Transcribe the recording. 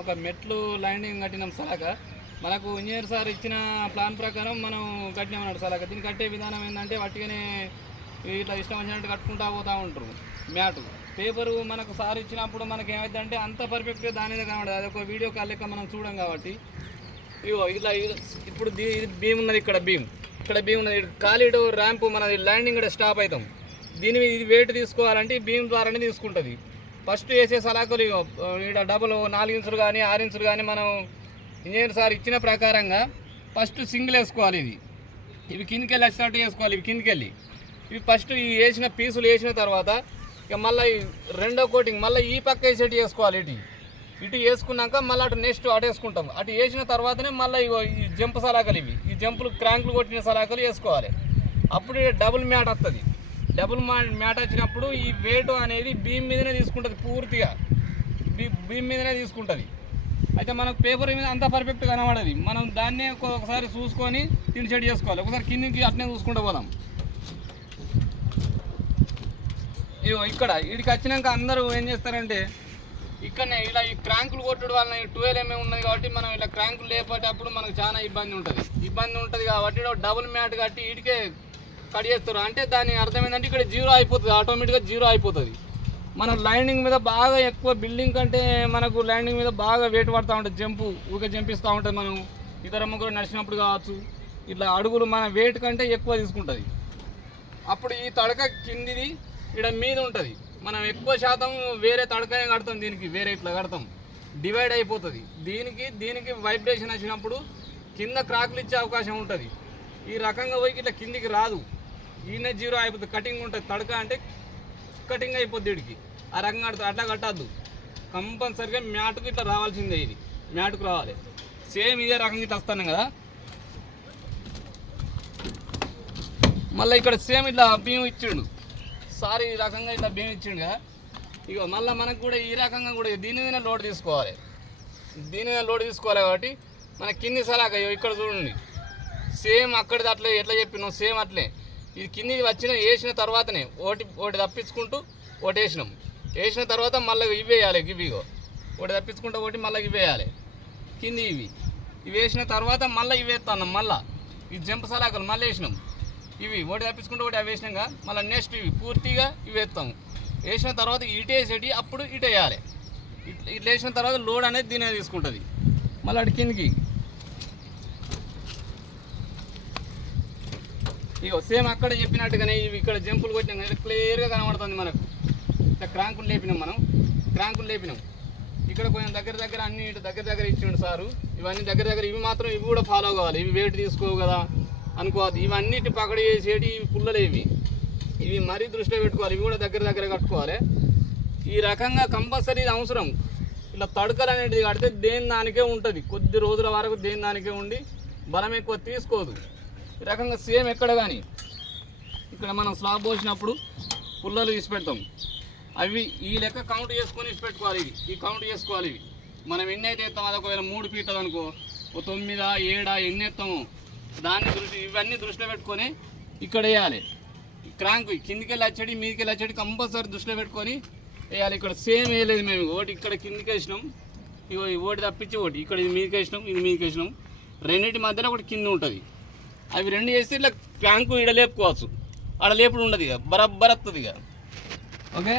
ఒక మెట్లు ల్యాండింగ్ కట్టినాం సలాక. మనకు ఇంజనీర్ సార్ ఇచ్చిన ప్లాన్ ప్రకారం మనం కట్టినామన్నాడు సలాక. దీన్ని కట్టే విధానం ఏంటంటే వట్టిగానే ఇట్లా ఇష్టం వచ్చినట్టు కట్టుకుంటూ పోతూ ఉంటారు. మ్యాటు పేపరు మనకు సార్ ఇచ్చినప్పుడు మనకి ఏమైందంటే అంత పర్ఫెక్ట్గా దాని మీద కనబడదు. అది ఒక వీడియో కాల్ లెక్క మనం చూడం కాబట్టి ఇగో ఇట్లా ఇప్పుడు బీమ్ ఉన్నది, ఇక్కడ బీమ్ ఉన్నది, కాలిడు ర్యాంపు మనది ల్యాండింగ్ కూడా స్టాప్ అవుతాం. దీని మీద ఇది వెయిట్ తీసుకోవాలంటే ఈ బీమ్ ద్వారానే తీసుకుంటుంది. ఫస్ట్ వేసే సలాకులు ఇక్కడ డబుల్ 4 ఇంచులు కానీ 6 ఇంచులు కానీ మనం ఇంజనీర్ సార్ ఇచ్చిన ప్రకారంగా ఫస్ట్ సింగిల్ వేసుకోవాలి. ఇవి కిందికి వెళ్ళి వచ్చినట్టు వేసుకోవాలి. ఇవి కిందికి వెళ్ళి ఇవి ఫస్ట్ ఈ వేసిన పీసులు వేసిన తర్వాత ఇక మళ్ళీ రెండో కోటింగ్ మళ్ళీ ఈ పక్క వేసేటి వేసుకోవాలి. ఇటు వేసుకున్నాక మళ్ళీ అటు నెక్స్ట్ అటు వేసుకుంటాం. అటు వేసిన తర్వాతనే మళ్ళీ ఈ జంప్ సలాకలు ఇవి ఈ జంపులు క్రాంకులు కొట్టిన సలాకలు వేసుకోవాలి. అప్పుడు డబుల్ మ్యాట్ వస్తుంది. డబుల్ మ్యాట్ వచ్చినప్పుడు ఈ వెయిట్ అనేది బీమ్ మీదనే తీసుకుంటుంది, పూర్తిగా బీమ్ మీదనే తీసుకుంటుంది. అయితే మనకు పేపర్ మీద అంత పర్ఫెక్ట్ కనబడది. మనం దాన్నే ఒకసారి చూసుకొని తిని సెట్ చేసుకోవాలి. ఒకసారి కిందికి అట్నే చూసుకుంటూ పోదాం. ఇగో ఇక్కడ వీడికి వచ్చినాక అందరూ ఏం చేస్తారంటే ఇక్కడనే ఇలా ఈ క్రాంకులు కొట్టడం వలన 12 mm ఉన్నది కాబట్టి మనం ఇలా క్రాంకులు లేపేటప్పుడు మనకు చాలా ఇబ్బంది ఉంటుంది కాబట్టి డబుల్ మ్యాట్ కట్టి వీడికే కట్ చేస్తారు. అంటే దాని అర్థం ఏంటంటే ఇక్కడ జీరో అయిపోతుంది, ఆటోమేటిక్గా జీరో అయిపోతుంది. మన ల్యాండింగ్ మీద బాగా ఎక్కువ బిల్డింగ్ కంటే మనకు ల్యాండింగ్ మీద బాగా వెయిట్ పడుతూ ఉంటుంది. జంపు జంపిస్తూ ఉంటుంది. మనం ఇతర ముగ్గురు నడిచినప్పుడు కావచ్చు ఇట్లా అడుగులు మన వెయిట్ కంటే ఎక్కువ తీసుకుంటుంది. అప్పుడు ఈ తడక కిందిది ఇక్కడ మీద ఉంటుంది. మనం ఎక్కువ శాతం వేరే తడకనే కడతాం, దీనికి వేరే ఇట్లా కడతాం, డివైడ్ అయిపోతుంది. దీనికి వైబ్రేషన్ వచ్చినప్పుడు కింద క్రాకులు ఇచ్చే అవకాశం ఉంటుంది. ఈ రకంగా పోయి ఇట్లా కిందికి రాదు, ఈయన జీరో అయిపోతుంది. కటింగ్ ఉంటుంది, తడక అంటే కటింగ్ అయిపోద్ది వీడికి. ఆ రకంగా అట్లా కట్టద్దు. కంపల్సరిగా మ్యాట్కు ఇట్లా రావాల్సిందే, ఇది మ్యాట్కు రావాలి. సేమ్ ఇదే రకంగా ఇట్లా వస్తాను కదా. మళ్ళీ ఇక్కడ సేమ్ ఇట్లా బీమ్ ఇచ్చిండు సార్, ఈ రకంగా ఇట్లా బీమ్ ఇచ్చిండు కదా. ఇక మళ్ళీ మనకు కూడా ఈ రకంగా కూడా దీని మీద లోడ్ తీసుకోవాలి. కాబట్టి మన కింది సలాక ఇక్కడ చూడండి, సేమ్ అక్కడిది అట్లే ఎట్లా చెప్పినాం సేమ్ అట్లే. ఇది కిందికి వేసిన తర్వాతనే ఒకటి తప్పించుకుంటూ ఒకటి వేసిన తర్వాత మళ్ళీ ఇవి వేయాలి. ఇవిగో ఒకటి తప్పించుకుంటూ ఒకటి మళ్ళీ ఇవి వేయాలి. కింది ఇవి వేసిన తర్వాత మళ్ళీ ఇవి వేస్తున్నాం. మళ్ళీ ఈ జంప్ సలాకలు మళ్ళీ వేసినాం. ఇవి ఒకటి తప్పించుకుంటూ ఒకటి అవి వేసినాక మళ్ళీ నెక్స్ట్ ఇవి పూర్తిగా ఇవి వేస్తాము. వేసిన తర్వాత ఇటు వేసేటి అప్పుడు ఇటు వేయాలి. ఇట్లా వేసిన తర్వాత లోడ్ అనేది దీని తీసుకుంటుంది. మళ్ళీ అటు కిందికి ఇగో సేమ్ అక్కడ చెప్పినట్టుగానే ఇవి ఇక్కడ జంపులు కొట్టినాం, క్లియర్గా కనబడుతుంది మనకు. ఇట్లా క్రాంకులు లేపినాం. ఇక్కడ కొంచెం దగ్గర అన్ని ఇటు దగ్గర ఇచ్చిండు సారు. ఇవన్నీ దగ్గర ఇవి మాత్రం ఇవి కూడా ఫాలో కావాలి. ఇవి వెయిట్ తీసుకోవు కదా అనుకోవద్దు. ఇవన్నిటి పకడ చేసేటి ఇవి పుల్లలు ఇవి మరీ దృష్టిలో పెట్టుకోవాలి. ఇవి కూడా దగ్గర కట్టుకోవాలి. ఈ రకంగా కంపల్సరీ అవసరం. ఇలా తడకలు అనేటిది కడితే దేని దానికే ఉంటుంది, కొద్ది రోజుల వరకు దేని దానికే ఉండి బలం ఎక్కువ తీసుకోదు. ఈ రకంగా సేమ్ ఎక్కడ కానీ ఇక్కడ మనం స్లాబ్ పోసినప్పుడు పుల్లలు తీసి పెడతాం. అవి ఈ లెక్క కౌంట్ చేసుకొని తీసి పెట్టుకోవాలి. ఈ కౌంట్ చేసుకోవాలి. ఇవి మనం ఎన్ని అయితే ఎత్తాం, అది ఒకవేళ 3 ఫీట్లు అనుకో, 9, 7 ఎన్ని ఎత్తామో ఇవన్నీ దృష్టిలో పెట్టుకొని ఇక్కడ వేయాలి. క్రాంక్ కిందికి వెళ్ళి వచ్చేటి మీదికి వెళ్ళి వచ్చేటి కంపల్సరీ దృష్టిలో పెట్టుకొని వేయాలి. ఇక్కడ సేమ్ వేయలేదు మేము. ఒకటి ఇక్కడ కిందికి వేసినాం, ఒకటి తప్పించి ఒకటి ఇక్కడ ఇది మీదికి వేసినాం, రెండింటి మధ్యలో ఒకటి కింద ఉంటుంది. అవి రెండు చేస్తే ఇట్లా క్రాంకు ఇక్కడ లేపుకోవచ్చు. ఆడ లేపుడు ఉండదు, ఇక బరబ్బర్ వస్తుంది ఇక. ఓకే.